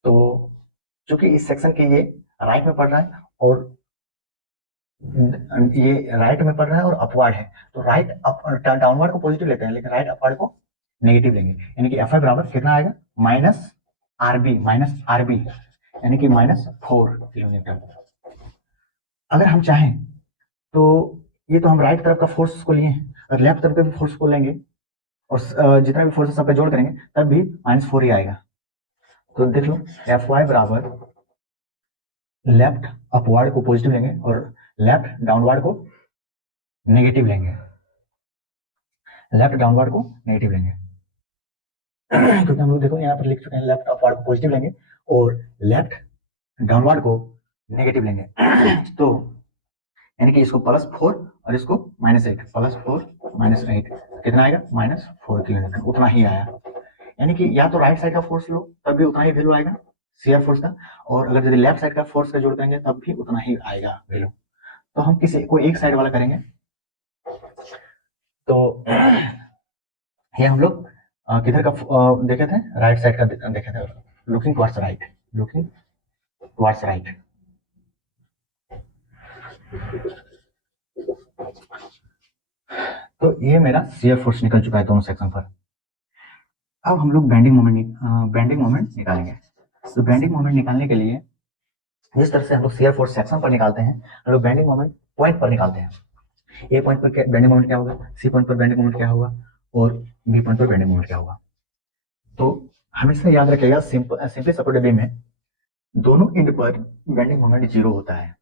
तो चूंकि इस सेक्शन के ये राइट में पड़ रहा है और ये राइट में पड़ रहा है और अपवर्ड है, तो राइट डाउनवर्ड को पॉजिटिव लेते हैं लेकिन राइट अपवर्ड को नेगेटिव लेंगे, यानी कि एफ आई बराबर कितना आएगा माइनस आरबी यानी कि -4 किलोमीटर। अगर हम चाहें तो ये तो हम राइट तरफ का फोर्स को लिए हैं, और लेफ्ट तरफ के भी फोर्स को लेंगे और जितना भी फोर्स है सबका जोड़ करेंगे तब भी -4 ही आएगा। तो देख लो एफ वाई बराबर लेफ्ट अपवर्ड को पॉजिटिव लेंगे और लेफ्ट डाउनवर्ड को नेगेटिव लेंगे, क्योंकि हम लोग देखो यहाँ पर लिख चुके हैं लेफ्ट अपवर्ड को पॉजिटिव लेंगे और लेफ्ट डाउनवर्ड को नेगेटिव लेंगे। तो यानी कि इसको +4 और इसको -8, +4 -8 कितना आएगा -4 किलोमीटर, उतना ही आया। यानी कि या तो राइट साइड का फोर्स लो तब भी उतना ही वैल्यू आएगा शेयर फोर्स का, और अगर यदि लेफ्ट साइड का फोर्स का जोड़ करेंगे तब भी उतना ही आएगा वैल्यू। तो हम किसी कोई एक साइड वाला करेंगे, तो ये हम लोग किधर का देखे थे, राइट साइड का देखे थे, लुकिंग टुवर्ड्स राइट। तो ये मेरा शेयर फोर्स निकल चुका है दोनों सेक्शन पर। अब हम लोग बेंडिंग मोमेंट निकालेंगे। तो बेंडिंग मोमेंट निकालने के लिए जिस तरह से हम लोग शेयर फोर्स सेक्शन पर निकालते हैं, हम लोग बेंडिंग मोमेंट पॉइंट पर निकालते हैं। ए पॉइंट पर बेंडिंग मोमेंट क्या होगा, सी पॉइंट पर बेंडिंग मोमेंट क्या होगा और बी पॉइंट पर बेंडिंग मोमेंट क्या होगा। तो हमेशा याद रखिएगा सिंपली सपोर्टेड बीम में दोनों एंड पर बेंडिंग मोमेंट 0 होता है।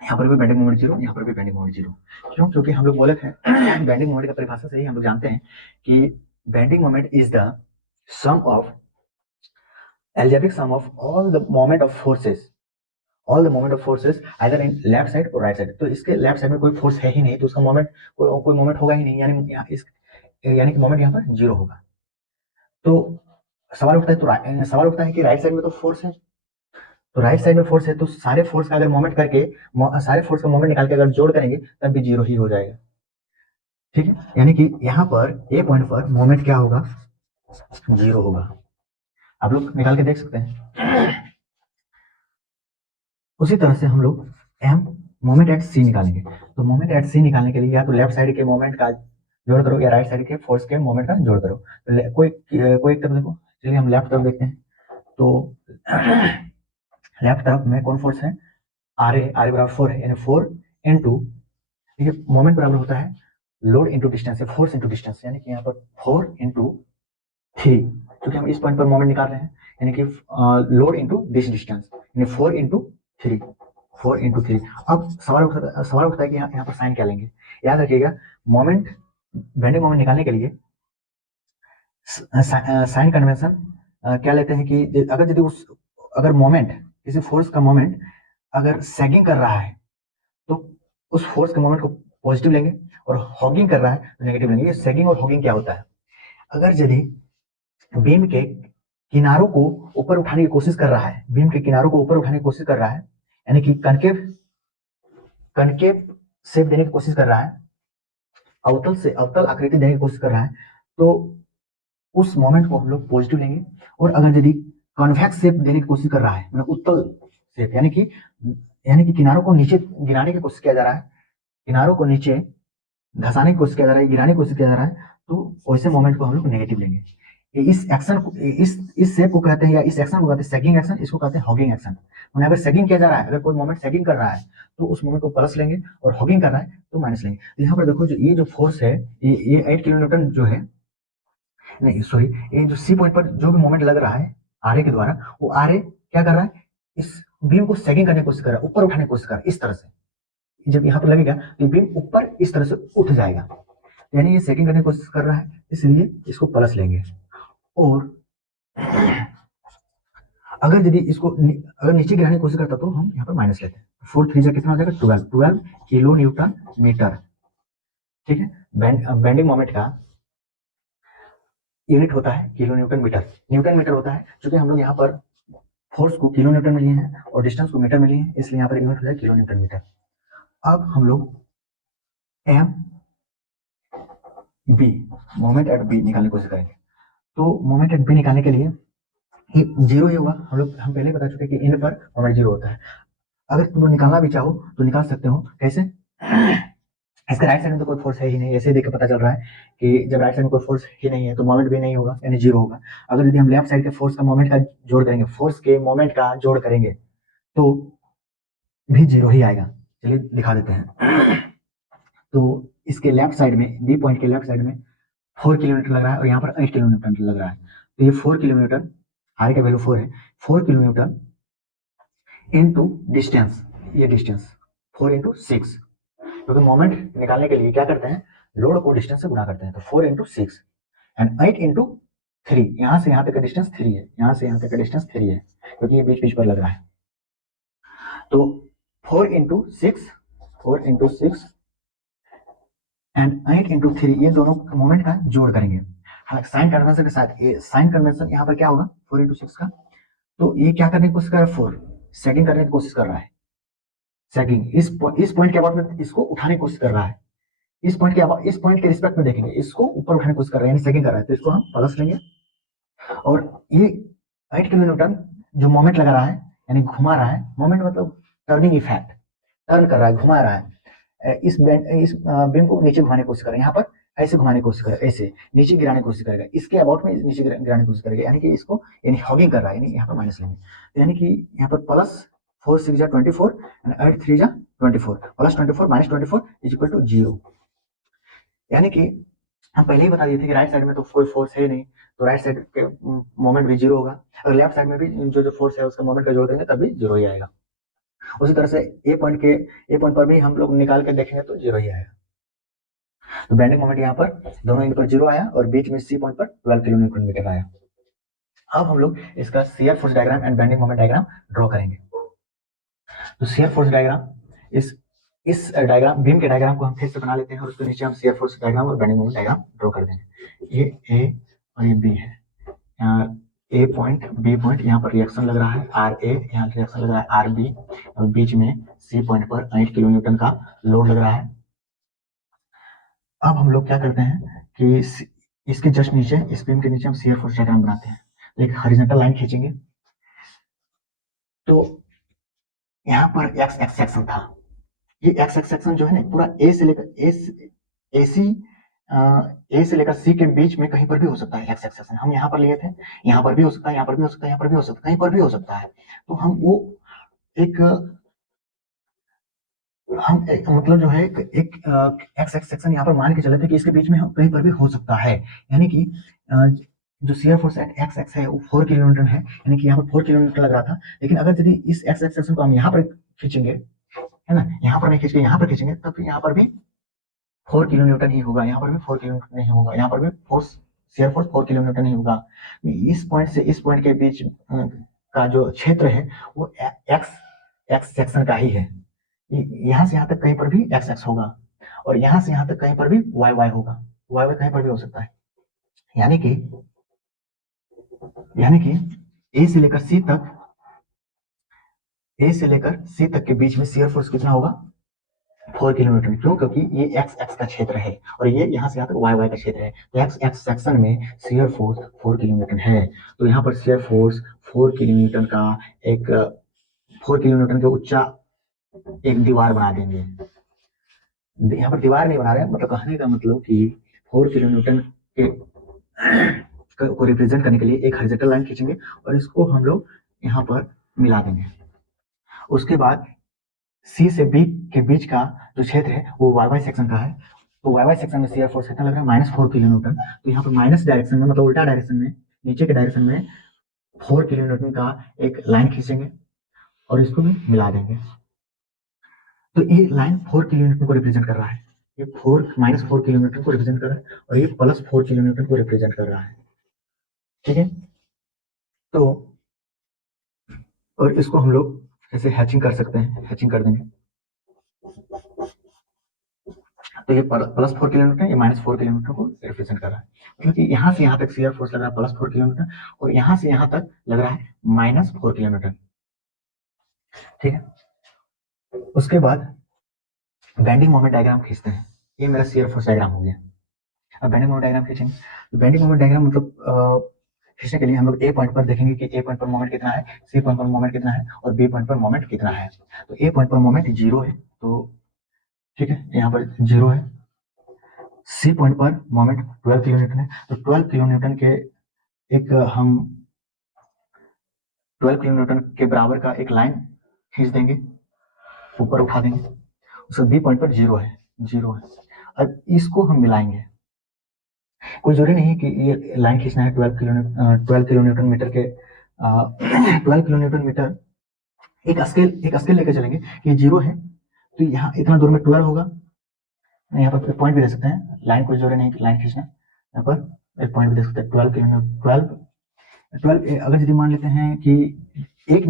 यहाँ पर भी बेंडिंग मोमेंट 0, यहाँ पर भी बेंडिंग मोमेंट 0। क्यों? क्योंकि हम लोग बोले थे बेंडिंग मोमेंट का परिभाषा से ही हम लोग जानते हैं कि bending moment is the sum of algebraic sum of all the moment of forces either in left side और राइट साइड। तो इसके लेफ्ट साइड में कोई फोर्स है ही नहीं, तो उसका मोमेंट कोई मोमेंट होगा ही नहीं, यानी कि मोमेंट यहाँ पर 0 होगा। तो सवाल उठता है कि राइट साइड में तो फोर्स है, तो राइट साइड में फोर्स है तो सारे फोर्स का अगर मोमेंट करके सारे फोर्स का मोमेंट निकाल के अगर जोड़ करेंगे तब भी 0 ही हो जाएगा। ठीक है, यानी कि यहाँ पर ए पॉइंट पर मोमेंट क्या होगा, 0 होगा। आप लोग निकाल के देख सकते हैं। उसी तरह से हम लोग मोमेंट एट सी निकालेंगे। तो मोमेंट एट सी निकालने के लिए या तो लेफ्ट साइड के मोमेंट का जोड़ करो या राइट साइड के फोर्स के मोमेंट का जोड़ करो। तो कोई एक तरफ देखो, चलिए हम लेफ्ट तरफ देखते हैं। तो लेफ्ट तरफ में कौन फोर्स है, आर बराबर 4 है, यानी 4 इंटू, देखिए मोमेंट बराबर होता है load into distance, force into distance, यानी कि यहाँ पर 4 इंटू 3, क्योंकि हम इस पॉइंट पर मोमेंट निकाल रहे हैं, यानी कि लोड इंटू दिस डिस्टेंस, यानी 4 इंटू 3। अब सवाल उठता है कि यहाँ पर साइन क्या लेंगे। याद रखिएगा मोमेंट बेंडिंग मोमेंट निकालने के लिए साइन कन्वेंशन क्या लेते हैं कि अगर मोमेंट किसी फोर्स का मोमेंट अगर सैगिंग कर रहा है तो उस फोर्स के मोमेंट को पॉजिटिव लेंगे, और हॉगिंग कर रहा है तो नेगेटिव लेंगे। ये सैगिंग और हॉगिंग क्या होता है, अगर यदि बीम के किनारों को ऊपर उठाने की कोशिश कर रहा है, यानी कि कनकेव शेप देने की कोशिश कर रहा है, अवतल आकृति देने की कोशिश कर रहा है, तो उस मोमेंट को हम लोग पॉजिटिव लेंगे। और अगर यदि कॉन्वेक्स शेप देने की कोशिश कर रहा है, मतलब उत्तल शेप, यानी कि किनारों को नीचे गिराने की कोशिश किया जा रहा है, किनारों को नीचे धंसाने की कोशिश किया जा रहा है, गिराने की कोशिश किया जा रहा है, तो वैसे मोमेंट को हम लोग नेगेटिव लेंगे। इस एक्शन को, इस शेप को कहते हैं या इस एक्शन को कहते हैं सैगिंग एक्शन, इसको कहते हैं हॉगिंग एक्शन। अगर सैगिंग किया जा रहा है, अगर कोई मोमेंट सैगिंग कर रहा है तो उस मोमेंट को प्लस लेंगे, और हॉगिंग कर रहा है तो माइनस लेंगे। तो यहाँ पर देखो जो ये जो फोर्स है, ये 8 किलो न्यूटन जो है, नहीं सॉरी, ये जो सी पॉइंट पर जो भी मोमेंट लग रहा है आर ए के द्वारा, वो आर ए क्या कर रहा है, इस बीम को सैगिंग करने की कोशिश कर रहा है, ऊपर उठाने की कोशिश कर रहा है इस तरह से। जब यहाँ पर लगेगा तो बीम ऊपर इस तरह से उठ जाएगा, यानी ये सैगिंग करने की कोशिश कर रहा है, इसलिए इसको प्लस लेंगे। और अगर यदि इसको अगर नीचे गिराने की कोशिश करता तो हम यहाँ पर माइनस लेते हैं। 4 3 कितना हो जाएगा, 12 किलो न्यूटन मीटर। ठीक है, बेंडिंग मोमेंट का यूनिट होता है kilo newton metre. Newton metre होता है, क्योंकि हम लोग यहाँ पर फोर्स को किलो न्यूटन में लिए हैं और डिस्टेंस को मीटर में लिए हैं, इसलिए यहाँ पर यूनिट हो जाएगा किलो न्यूटन मीटर। अब हम लोग M B, moment at B निकालने की कोशिश करेंगे। तो मोमेंट एट बी निकालने के लिए ये जीरो ही होगा, हम पहले बता चुके कि इन पर मोमेंट जीरो होता है। अगर तुम लोग निकालना भी चाहो तो निकाल सकते हो, कैसे? इसके राइट साइड में तो कोई फोर्स है ही नहीं, ऐसे देख के पता चल रहा है कि जब राइट साइड में कोई फोर्स ही नहीं है तो मोमेंट भी नहीं होगा, यानी जीरो होगा। अगर यदि हम लेफ्ट साइड के फोर्स का मोमेंट का जोड़ करेंगे, फोर्स के मोमेंट का जोड़ करेंगे तो भी जीरो ही आएगा। चलिए दिखा देते हैं। तो इसके लेफ्ट साइड में, बी पॉइंट के लेफ्ट साइड में 4 किलोमीटर लग रहा है और यहाँ पर 8 किलोमीटर लग रहा है। तो ये 4 किलोमीटर, आर का वैल्यू 4 है, 4 किलोमीटर इनटू डिस्टेंस, ये डिस्टेंस 4 इंटू 6, क्योंकि मोमेंट निकालने के लिए क्या करते हैं, लोड को डिस्टेंस से गुणा करते हैं। तो 4 इंटू 6 एंड 8 इंटू 3, यहाँ से यहाँ तक का डिस्टेंस 3 है, यहाँ से यहाँ तक का डिस्टेंस 3 है, क्योंकि ये बीच बीच पर लग रहा है। तो 4 इंटू 6, 4 इंटू 6 एंड 8 इंटू 3, ये दोनों मोमेंट का जोड़ करेंगे। हालांकि साइन कन्वेंशन के साथ, ये साइन कन्वेंशन यहाँ पर क्या होगा, 4 इंटू 6 का, तो ये क्या करने की कोशिश कर रहा है, 4 सेकंड करने की कोशिश कर रहा है। सेकंड इस पॉइंट के अबाउट में इसको उठाने की कोशिश कर रहा है, इस पॉइंट के रिस्पेक्ट में देखेंगे, इसको ऊपर उठाने की कोशिश कर रहा है, यानी सेकंड कर रहा है, तो इसको हम प्लस लेंगे। और ये 8 किलो न्यूटन जो मोमेंट लगा रहा है, यानी घुमा रहा है, मोमेंट मतलब टर्निंग इफेक्ट, टर्न कर रहा है, घुमा रहा है, इस बीम को नीचे घुमाने की कोशिश करें, यहाँ पर ऐसे घुमाने की कोशिश करें, ऐसे नीचे गिराने की कोशिश करेगा, इसके अबाउट में नीचे गिराने की कोशिश करेगा, यानी कि इसको यानी हॉगिंग कर रहा है, यानी यहाँ पर माइनस लेंगे, यानी कि यहाँ पर plus 4 6 24 and 8 3 24, plus 24 minus 24 is equal to 0। यानी कि हम पहले ही बता दिए थे कि राइट साइड में तो कोई फोर्स है नहीं, तो राइट साइड के मोमेंट भी जीरो होगा। अगर लेफ्ट साइड में भी जो फोर्स है उसका मोमेंट का जोड़ देंगे तब भी जीरो ही आएगा। उसी तरह से ए पॉइंट पर भी हम लोग निकाल के देखेंगे तो जीरो ही आएगा। तो बेंडिंग मोमेंट यहाँ पर दोनों इन पर जीरो आया और बीच में सी पॉइंट पर 12 किलो न्यूटन मीटर आया। अब हम लोग इसका shear force diagram and bending moment diagram draw करेंगे। तो शियर फोर्स डायग्राम, इस डायग्राम, बीम के डायग्राम को हम फिर से बना लेते हैं और उसके नीचे हम शियर फोर्स डायग्राम और बेंडिंग मोमेंट डायग्राम ड्रॉ कर देंगे। ये ए और ये बी है, यहाँ ए पॉइंट बी पॉइंट, यहाँ पर रिएक्शन लग रहा है आर ए, यहाँ रिएक्शन लग रहा है आर बी, और बीच में सी पॉइंट पर 8 किलो न्यूटन का लोड लग रहा है। अब हम लोग क्या करते हैं कि इसके जस्ट नीचे, इस बीम के नीचे हम शियर फोर्स डायग्राम बनाते हैं। एक हॉरिजॉन्टल लाइन खींचेंगे, तो यहाँ पर एक्स एक्स सेक्शन था, ये एक्स एक्स सेक्शन जो है ना पूरा ए से लेकर सी के बीच में कहीं पर भी हो सकता है एक्स एक्स सेक्शन। हम यहाँ पर लिए थे, यहाँ पर भी हो सकता है, यहाँ पर भी हो सकता है, यहाँ पर भी हो सकता है, कहीं पर भी हो सकता है। तो हम मतलब जो है एक एक्स एक्स सेक्शन यहाँ पर मान के चले थे कि इसके बीच में कहीं पर भी हो सकता है, यानी कि जो शियर फोर्स एक्स एक्स है वो 4 किलो न्यूटन है, यानी कि यहाँ पर 4 किलो न्यूटन लग रहा था। लेकिन अगर यदि इस एक्स एक्स सेक्शन को हम यहाँ पर खींचेंगे, है ना, यहाँ पर नहीं खींच के यहाँ पर खींचेंगे, तब तो यहाँ पर भी 4 किलो न्यूटन ही होगा, यहाँ पर भी 4 किलो न्यूटन नहीं होगा, यहाँ पर भी force, shear force 4 kilo newton ही होगा। इस पॉइंट से इस पॉइंट के बीच का जो क्षेत्र है वो एक्स एक्स सेक्शन का ही है। यहाँ से यहाँ तक कहीं पर भी एक्स एक्स होगा और यहाँ से यहाँ तक कहीं पर भी वाई वाई होगा, वाई वाई कहीं पर भी हो सकता है। यानी कि ए से लेकर सी तक के बीच में शियर फोर्स कितना होगा, 4 किलो न्यूटन। क्यों? क्योंकि ये एक्स एक्स का क्षेत्र है और ये यहाँ से यहाँ तक वाई वाई का क्षेत्र है। तो एक्स एक्स सेक्शन में शियर फोर्स 4 किलो न्यूटन है। तो यहाँ पर शियर फोर्स 4 किलो न्यूटन का एक 4 किलो न्यूटन के ऊंचा एक दीवार बना देंगे। यहाँ पर दीवार नहीं बना रहे हैं, मतलब कहने का मतलब कि 4 किलो न्यूटन के को रिप्रेजेंट करने के लिए एक हॉरिजॉन्टल लाइन खींचेंगे और इसको हम लोग यहाँ पर मिला देंगे। उसके बाद सी से बी के बीच का जो क्षेत्र है वो वाई वाई सेक्शन का है, तो वाई वाई सेक्शन में शियर फोर्स कितना लग रहा है, -4 किलो न्यूटन। तो यहाँ पर माइनस डायरेक्शन में, मतलब उल्टा डायरेक्शन में, नीचे के डायरेक्शन में 4 किलो न्यूटन का एक लाइन खींचेंगे और इसको भी मिला देंगे। तो ये लाइन 4 किलो न्यूटन को रिप्रेजेंट कर रहा है, ये -4 किलो न्यूटन को रिप्रेजेंट कर रहा है और ये +4 किलो न्यूटन को रिप्रेजेंट कर रहा है। ठीक है, तो और इसको हम लोग ऐसे हैचिंग कर सकते हैं, हैचिंग कर देंगे। तो ये +4 किलो न्यूटन, ये -4 किलो न्यूटन को रिप्रेजेंट कर रहा है, मतलब कि यहाँ से यहाँ तक शियर फोर्स लग रहा है +4 किलो न्यूटन और यहाँ से यहाँ तक लग रहा है -4 किलो न्यूटन। ठीक है, उसके बाद बेंडिंग मोमेंट डायग्राम खींचते हैं। ये मेरा शियर फोर्स डायग्राम हो गया। अब बेंडिंग मोमेंट डायग्राम खींचेंगे, तो बेंडिंग मोमेंट डायग्राम मतलब खींचने के लिए हम लोग ए पॉइंट पर देखेंगे कि ए पॉइंट पर मोमेंट कितना है, सी पॉइंट पर मोमेंट कितना है और बी पॉइंट पर मोमेंट कितना है। तो ए पॉइंट पर मोमेंट 0 है, तो ठीक है, यहाँ पर 0 है। सी पॉइंट पर मोमेंट 12 किलो न्यूटन है, तो 12 किलो न्यूटन के एक हम 12 किलो न्यूटन के बराबर का एक लाइन खींच देंगे, ऊपर उठा देंगे। उसका बी पॉइंट पर 0 है, 0 है। अब इसको हम मिलाएंगे, कोई जरूरी नहीं है कि ये लाइन खींचना है 12 किलो न्यूटन मीटर के 12 किलो न्यूटन मीटर। एक स्केल लेकर चलेंगे, ये 0 है तो यहाँ इतना दूर में 12 होगा। यहाँ पर पॉइंट भी दे सकते हैं, लाइन कोई जरूरी नहीं कि लाइन खींचना, यहाँ पर एक पॉइंट भी दे सकते हैं 12 अगर यदि मान लेते हैं कि 1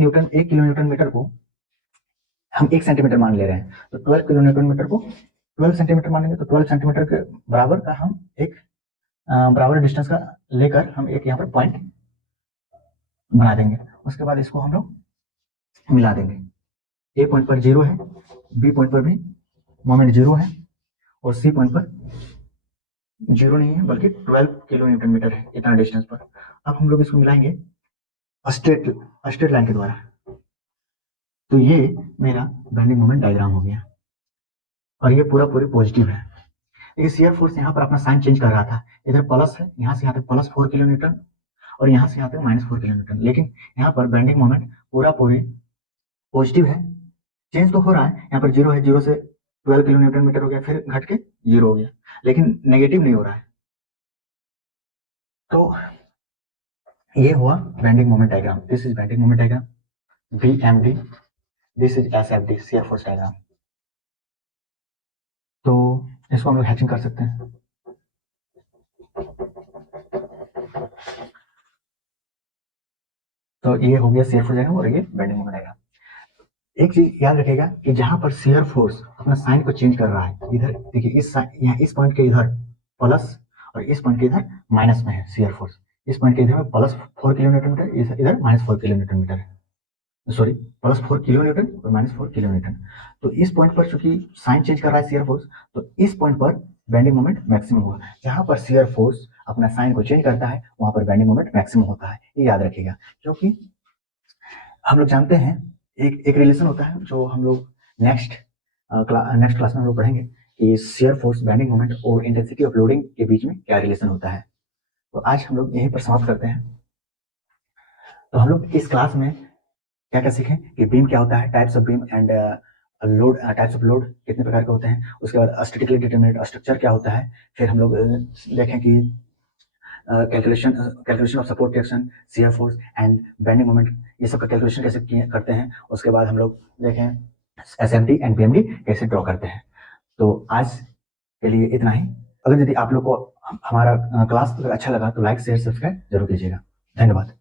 किलो न्यूटन मीटर को हम 1 सेंटीमीटर मान ले रहे हैं, तो 12 किलो न्यूटन मीटर को 12 सेंटीमीटर मानेंगे, तो 12 सेंटीमीटर के बराबर का हम एक बराबर डिस्टेंस का लेकर हम एक यहाँ पर पॉइंट बना देंगे। उसके बाद इसको हम लोग मिला देंगे। ए पॉइंट पर 0 है, बी पॉइंट पर भी मोमेंट 0 है और सी पॉइंट पर 0 नहीं है बल्कि 12 किलो न्यूटन मीटर है इतना डिस्टेंस पर। अब हम लोग इसको मिलाएंगे स्ट्रेट लाइन के द्वारा। तो ये मेरा बेंडिंग मोमेंट डायग्राम हो गया और ये पूरा पॉजिटिव है। देखिए शियर फोर्स यहाँ पर अपना साइन चेंज कर रहा था, इधर प्लस है, यहाँ से यहाँ तक +4 किलो न्यूटन और यहाँ से यहाँ तक -4 किलो न्यूटन, लेकिन यहाँ पर बेंडिंग मोमेंट पूरी पॉजिटिव है। चेंज तो हो रहा है, यहाँ पर 0 है, 0 से 12 किलो न्यूटन मीटर हो गया, फिर घट के 0 हो गया, लेकिन नेगेटिव नहीं हो रहा है। तो ये हुआ bending moment diagram. This is bending moment diagram, BMD, this is SFD, shear force diagram. तो इसको हम लोग हैचिंग कर सकते हैं। तो ये हो गया शियर फोर्स डायग्राम और ये बेंडिंग मोमेंट डायग्राम। एक चीज याद रखिएगा कि जहां पर शियर फोर्स अपना साइन को चेंज कर रहा है, इधर देखिए इस पॉइंट के इधर प्लस और इस पॉइंट के इधर माइनस में है शियर फोर्स। इस पॉइंट के इधर में +4 किलो न्यूटन मीटर, इधर -4 किलो न्यूटन मीटर है, सॉरी +4 किलो न्यूटन और -4 किलो न्यूटन। तो इस पॉइंट पर चूंकि साइन चेंज कर रहा है शियर फोर्स, तो इस पॉइंट पर बेंडिंग मोमेंट मैक्सिमम होगा। जहां पर शियर फोर्स अपना साइन को चेंज करता है वहां पर बेंडिंग मोमेंट मैक्सिमम होता है, ये याद रखिएगा। क्योंकि हम लोग जानते हैं एक रिलेशन होता है जो हम लोग नेक्स्ट क्लास में हम लोग पढ़ेंगे कि शियर फोर्स, बेंडिंग मोमेंट और इंटेंसिटी ऑफ लोडिंग के बीच में क्या रिलेशन होता है। तो आज हम लोग यहीं पर समाप्त करते हैं। तो हम लोग इस क्लास में क्या क्या सीखें कि बीम क्या होता है, types of beam and load, types of load कितने प्रकार के होते हैं, उसके बाद स्टैटिकली डिटरमिनेट स्ट्रक्चर क्या होता है, फिर हम लोग देखें कि calculation of support tension, shear force and bending moment, ये सब का कैलकुलेशन कैसे करते हैं। उसके बाद हम लोग देखें SFD एंड BMD कैसे ड्रॉ करते हैं। तो आज के लिए इतना ही। अगर यदि आप लोग को हमारा क्लास अगर अच्छा लगा तो लाइक शेयर सब्सक्राइब जरूर कीजिएगा। धन्यवाद।